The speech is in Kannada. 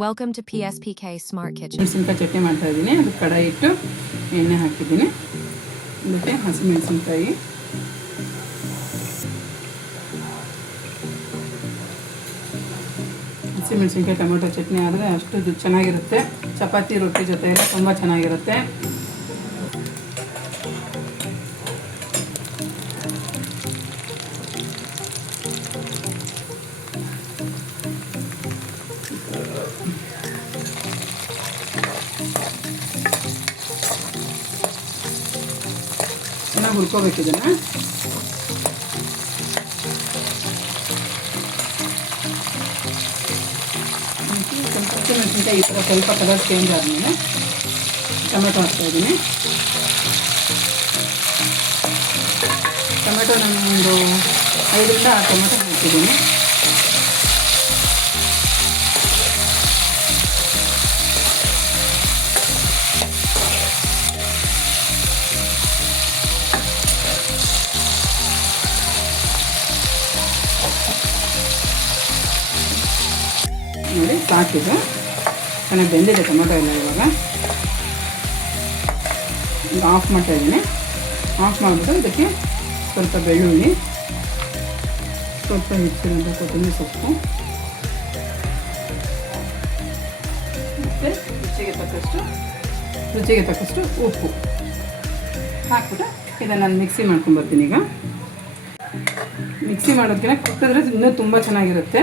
Welcome to PSPK Smart Kitchen. ಮೆಣಸಿನಕಾಯಿ ಚಟ್ನಿ ಮಾಡ್ತಾ ಇದ್ದೀನಿ. ಅದು ಕಡಾಯಿ ಇಟ್ಟು ಎಣ್ಣೆ ಹಾಕಿದ್ದೀನಿ. ಅದಕ್ಕೆ ಹಸಿಮೆಣಸಿನಕಾಯಿ, ಹಸಿಮೆಣಸಿನಕಾಯಿ ಟೊಮೆಟೊ ಚಟ್ನಿ ಆದರೆ ಅಷ್ಟು ಚೆನ್ನಾಗಿರುತ್ತೆ. ಚಪಾತಿ ರೊಟ್ಟಿ ಜೊತೆ ಎಲ್ಲ ತುಂಬ ಚೆನ್ನಾಗಿರುತ್ತೆ. ಚೆನ್ನಾಗಿ ಹುರ್ಕೋಬೇಕು ಇದನ್ನು. ಹಸಿಮೆಣಸಿನಕಾಯಿ ಈ ಥರ ಸ್ವಲ್ಪ ಕಲರ್ ಚೇಂಜ್ ಆದಮೇಲೆ ಟೊಮೆಟೊ ಹಾಕ್ತಾಯಿದ್ದೀನಿ. ಟೊಮೆಟೊ ನಾನು ಒಂದು 5ರಿಂದ 6 ಟೊಮೆಟೊ ಹಾಕಿದ್ದೀನಿ. ನೋಡಿ ಸಾಕಿದೆ, ಚೆನ್ನಾಗಿ ಬೆಂದಿದೆ ಟೊಮೆಟೊ ಎಲ್ಲ. ಇವಾಗ ಈಗ ಆಫ್ ಮಾಡ್ತಾ ಇದ್ದೀನಿ. ಆಫ್ ಮಾಡಿಬಿಟ್ಟು ಇದಕ್ಕೆ ಸ್ವಲ್ಪ ಬೆಳ್ಳುಳ್ಳಿ, ಸ್ವಲ್ಪ ಹೆಚ್ಚಿರೋದು ಕೊತ್ತಂಬರಿ ಸೊಪ್ಪು ಮತ್ತು ರುಚಿಗೆ ತಕ್ಕಷ್ಟು ಉಪ್ಪು ಹಾಕ್ಬಿಟ್ಟು ಇದನ್ನು ನಾನು ಮಿಕ್ಸಿ ಮಾಡ್ಕೊಂಬರ್ತೀನಿ. ಈಗ ಮಿಕ್ಸಿ ಮಾಡೋದಕ್ಕಿಂತ ಕುಟ್ಟಿದ್ರೆ ಇನ್ನೂ ತುಂಬ ಚೆನ್ನಾಗಿರುತ್ತೆ.